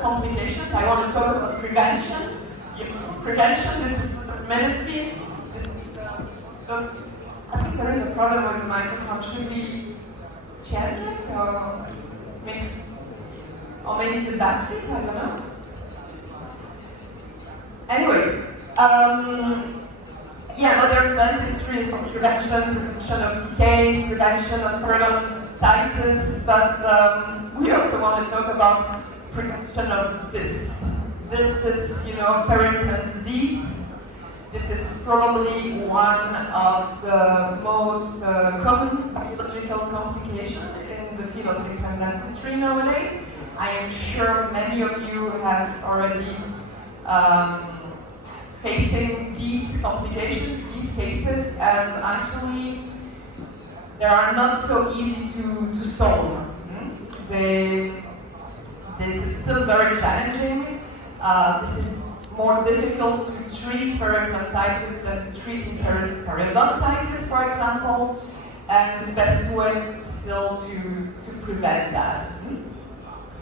complications. I want to talk about prevention. Prevention, this is medicine. This is, so I think there is a problem with the microphone. Should we change it or maybe the batteries? I don't know. Anyways, modern dentistry is for prevention of decays, prevention of periodontitis, but we also want to talk about prevention of this. This is, periimplant disease. This is probably one of the most common biological complications in the field of implant dentistry nowadays. I am sure many of you have already facing these complications, these cases, and actually they are not so easy to solve. This is still very challenging. This is more difficult to treat periimplantitis than treating periodontitis, for example, and the best way is still to prevent that.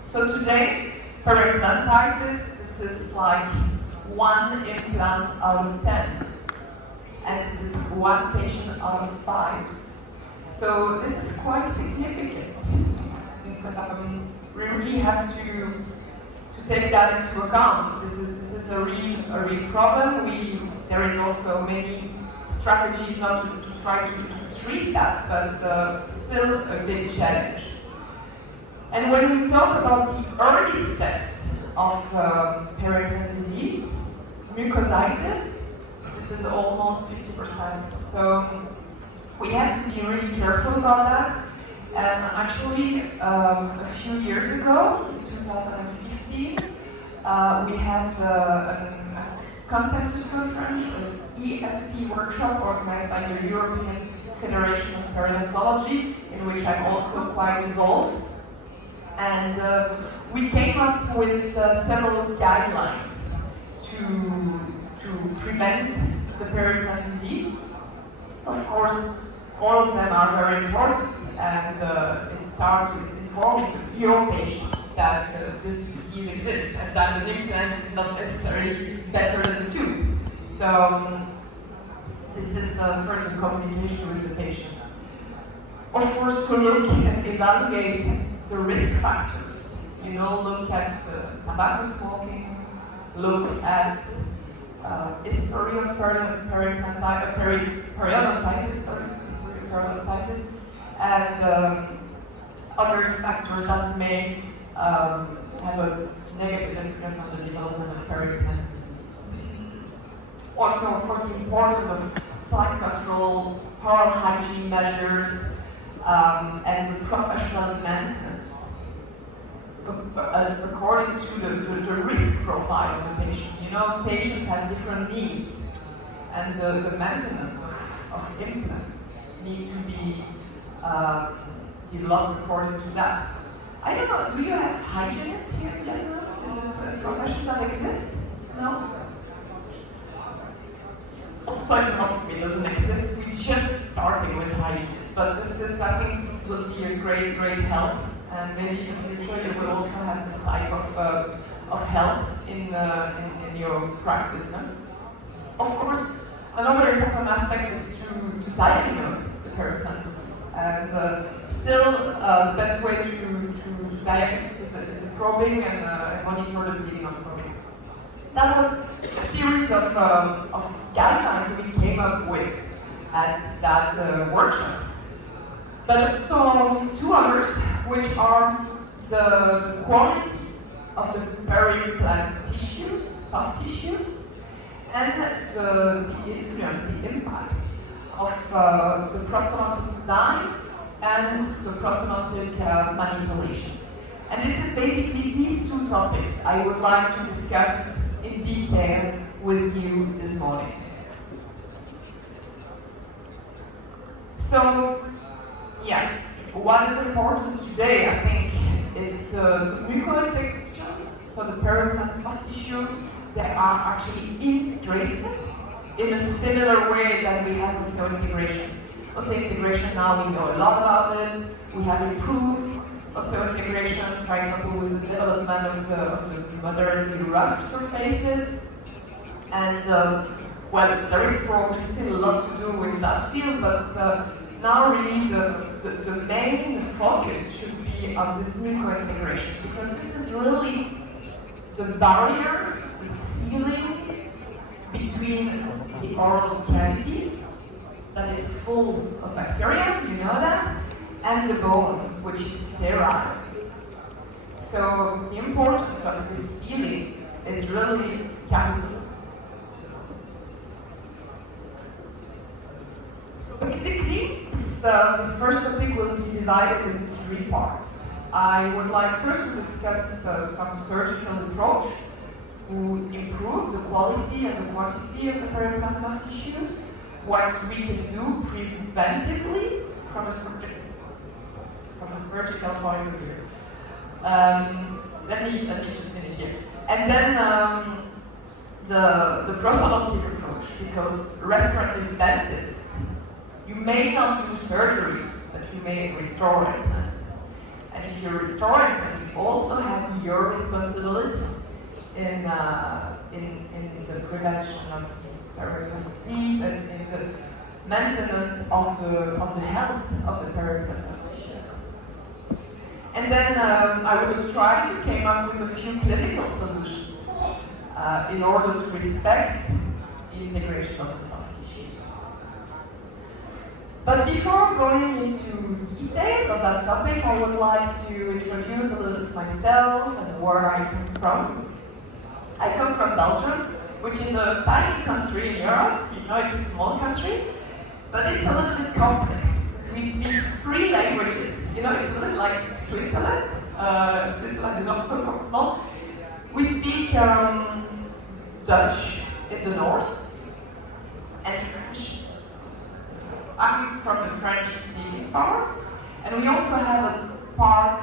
So today, periimplantitis, this is like 1 implant out of 10, and this is 1 patient out of 5. So this is quite significant. We really have to take that into account. This is a real problem. There is also many strategies not to try to treat that, but still a big challenge. And when we talk about the early steps of periimplant disease, mucositis, this is almost 50%. So we have to be really careful about that. And actually, a few years ago, in 2015, we had a consensus conference, an EFP workshop organized by the European Federation of Periodontology, in which I'm also quite involved. And we came up with several guidelines to prevent the periimplant disease. Of course, all of them are very important, and it starts with informing your patient that this disease exists and that an implant is not necessarily better than a tooth. So this is first a communication with the patient. Of course, to look and evaluate the risk factors. Look at tobacco smoking, look at history of periodontitis, and other factors that may have a negative influence on the development of periimplant disease. Also, of course, the importance of bite control, oral hygiene measures, and the professional maintenance according to the risk profile of the patient. Patients have different needs, and the maintenance of implants need to be developed according to that. I don't know, do you have hygienists here in Vietnam? Is this a profession that exists? No? Also, it doesn't exist. We're just starting with hygienists, but I think this will be a great help, and maybe in the future you will also have this type of help in your practice. No? Of course, another important aspect is to diagnose the periimplant disease, and still the best way to diagnose is the probing and monitor the bleeding on probing. That was a series of guidelines we came up with at that workshop. But so 2 others, which are the quality of the periimplant tissues, soft tissues, and the influence, the impact of the prosthodontic design and the prosthodontic manipulation. And this is basically these 2 topics I would like to discuss in detail with you this morning. So, what is important today, I think, is the mucointegration. So the periimplant soft tissues, they are actually integrated in a similar way that we have osseointegration. Osseointegration, now we know a lot about it. We have improved osseointegration, for example, with the development of the moderately rough surfaces. And well, there is probably still a lot to do with that field, but now really the main focus should be on this muco-integration, because this is really the barrier, the ceiling between the oral cavity that is full of bacteria, you know that, and the bone, which is sterile. So the importance of this ceiling is really capital. So basically, this first topic will be divided into 3 parts. I would like first to discuss some surgical approach to improve the quality and the quantity of the periimplant soft tissues, what we can do preventively from a surgical point of view. Let me just finish here. And then the prosthodontic approach, because restorative dentists, you may not do surgeries, but you may restore implants. And if you restore implants, you also have your responsibility in the prevention of this periimplant disease and in the maintenance of the health of the periimplant soft tissues. And then I will try to come up with a few clinical solutions in order to respect the integration of the soft tissues. But before going into details of that topic, I would like to introduce a little bit myself and where I come from. I come from Belgium, which is a tiny country in Europe. You know, it's a small country, but it's a little bit complex. We speak 3 languages. You know, it's a little like Switzerland. Switzerland is also quite small. We speak Dutch in the north and French. I'm from the French-speaking part, and we also have a part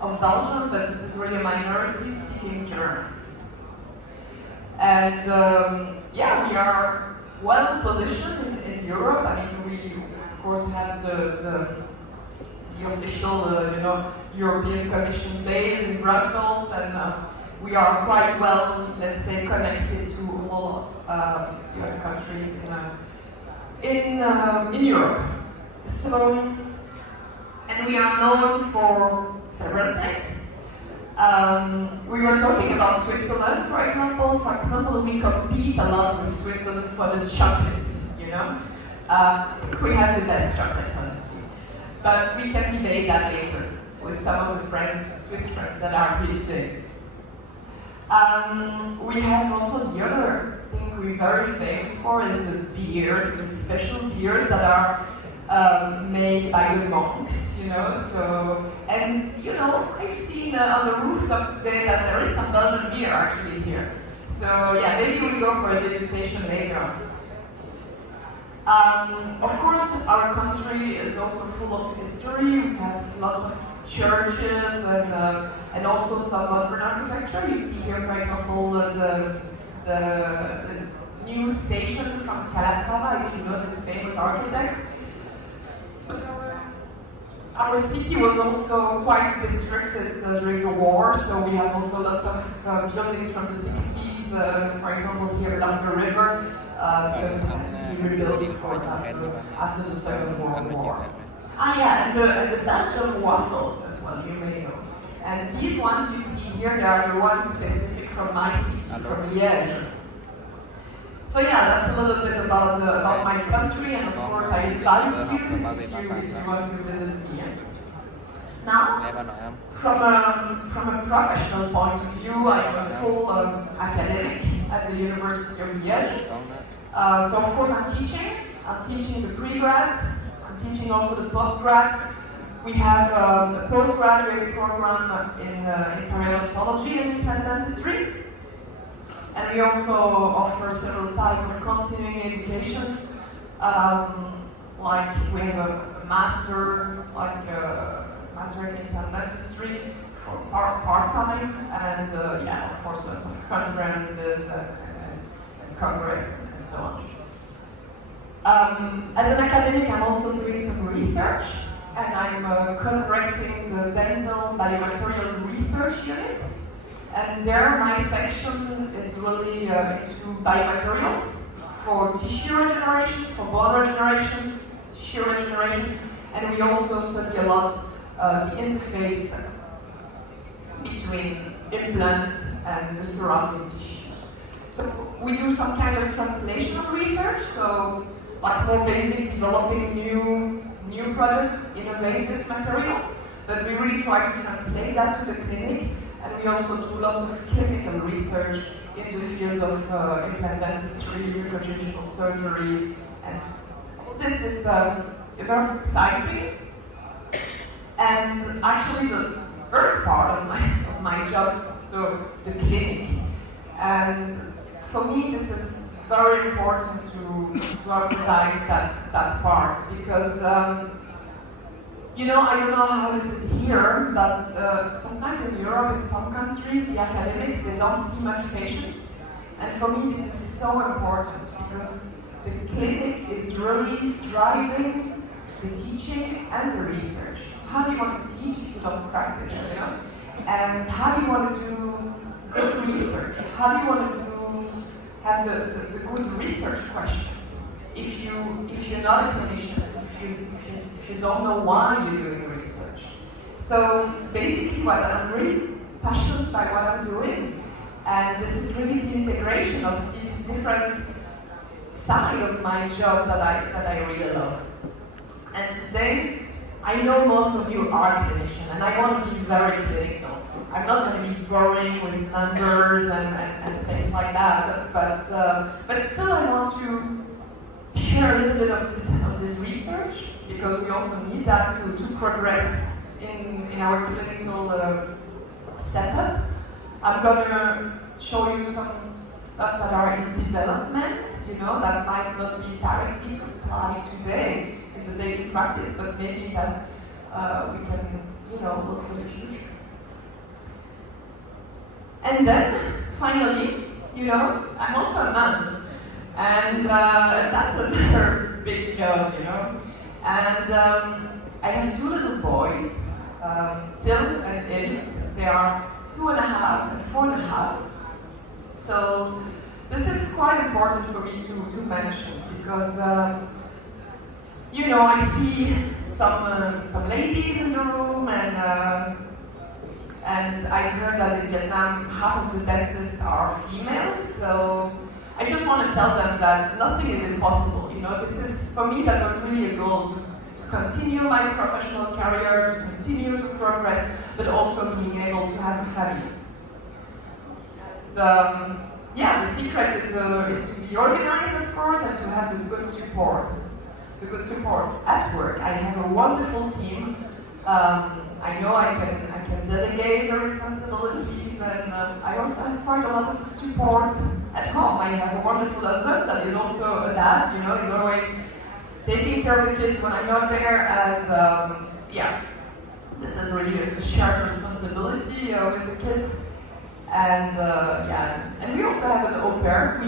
of Belgium, but this is really a minority speaking German. And yeah, we are well positioned in Europe. I mean, we of course have the official, you know, European Commission base in Brussels, and we are quite well, let's say, connected to all the other countries in Europe. So, and we are known for several things. We were talking about Switzerland, for example. For example, we compete a lot with Switzerland for the chocolates, you know. We have the best chocolate, honestly. But we can debate that later with some of the friends, Swiss friends that are here today. We have also the other thing we're very famous for is the beers, the special beers that are made by the monks, you know. So, and you know, I've seen on the rooftop today that there is some Belgian beer actually here. So yeah, maybe we go for a degustation later on. Of course, our country is also full of history. We have lots of churches and also some modern architecture. You see here, for example, the new station from Calatrava, if you know this famous architect. Our city was also quite restricted during the war, so we have also lots of buildings from the 60s, for example here along the river, because it had to be rebuilt, of course, after the Second World War. Ah yeah, and the Belgian waffles as well, you may know. And these ones you see here, they are the ones specific from my city, from Liège. So yeah, that's a little bit about my country, and of course I invite you if you want to visit me. Now, from a professional point of view, I am a full academic at the University of Liège. So of course I'm teaching the pre-grads, I'm teaching also the post-grad. We have a postgraduate program in periodontology and implant dentistry. And we also offer several types of continuing education, like we have a master, master in implant dentistry for part-time, and yeah, of course, lots of conferences and congress and so on. As an academic, I'm also doing some research, and I'm co-directing the Dental Biomaterial Research Unit. And there my section is really into biomaterials for tissue regeneration, for bone regeneration, tissue regeneration, and we also study a lot the interface between implants and the surrounding tissues. So we do some kind of translational research, so like more basic, developing new products, innovative materials, but we really try to translate that to the clinic, and we also do lots of clinical research in the field of implant dentistry, microsurgical surgery, and this is very exciting. And actually the third part of my job, so the clinic. And for me this is very important to emphasize that part, because you know, I don't know how this is here, but sometimes in Europe, in some countries, the academics, they don't see much patients. And for me, this is so important, because the clinic is really driving the teaching and the research. How do you want to teach if you don't practice, you know? And how do you want to do good research? How do you want to have the good research question? If you're not a clinician, if you don't know why you're doing research. So basically what I'm really passionate by what I'm doing, and this is really the integration of these different sides of my job that I really love. And today, I know most of you are clinicians, and I want to be very clinical. I'm not going to be boring with numbers and things like that, but still I want to share a little bit of this research, because we also need that to progress in our clinical setup. I'm going to show you some stuff that are in development, you know, that might not be directly to apply today in the daily practice, but maybe that we can, you know, look for the future. And then, finally, you know, I'm also a mom, and that's another big job, you know. And I have two little boys, Till and Elliot. They are 2.5 and 4.5. So this is quite important for me to mention, because you know, I see some ladies in the room, and I've heard that in Vietnam half of the dentists are female. So I just want to tell them that nothing is impossible. You know, this is, for me, that was really a goal to continue my professional career, to continue to progress, but also being able to have a family. Yeah, the secret is to be organized, of course, and to have the good support. The good support at work. I have a wonderful team. I know I can delegate the responsibilities, and I also have quite a lot of support at home. I have a wonderful husband that is also a dad, you know, he's always taking care of the kids when I'm not there, and yeah, this is really a shared responsibility with the kids. And yeah, and we also have an au pair.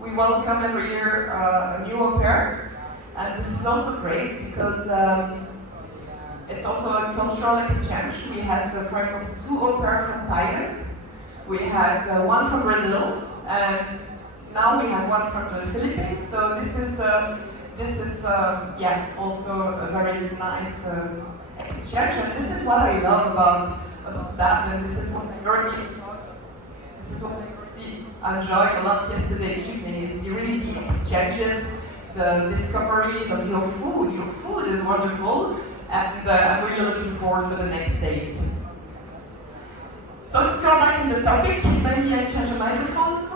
We welcome every year a new au pair, and this is also great because it's also a cultural exchange. We had, for example, 2 au pairs from Thailand. We had one from Brazil, and now we have one from the Philippines. So this is yeah, also a very nice exchange, and this is what I love about that, and this is what I really enjoyed a lot yesterday evening, is really the exchanges, the discoveries of your food. Your food is wonderful, and I'm really looking forward to the next days. So let's go back in the topic. Maybe I change the microphone.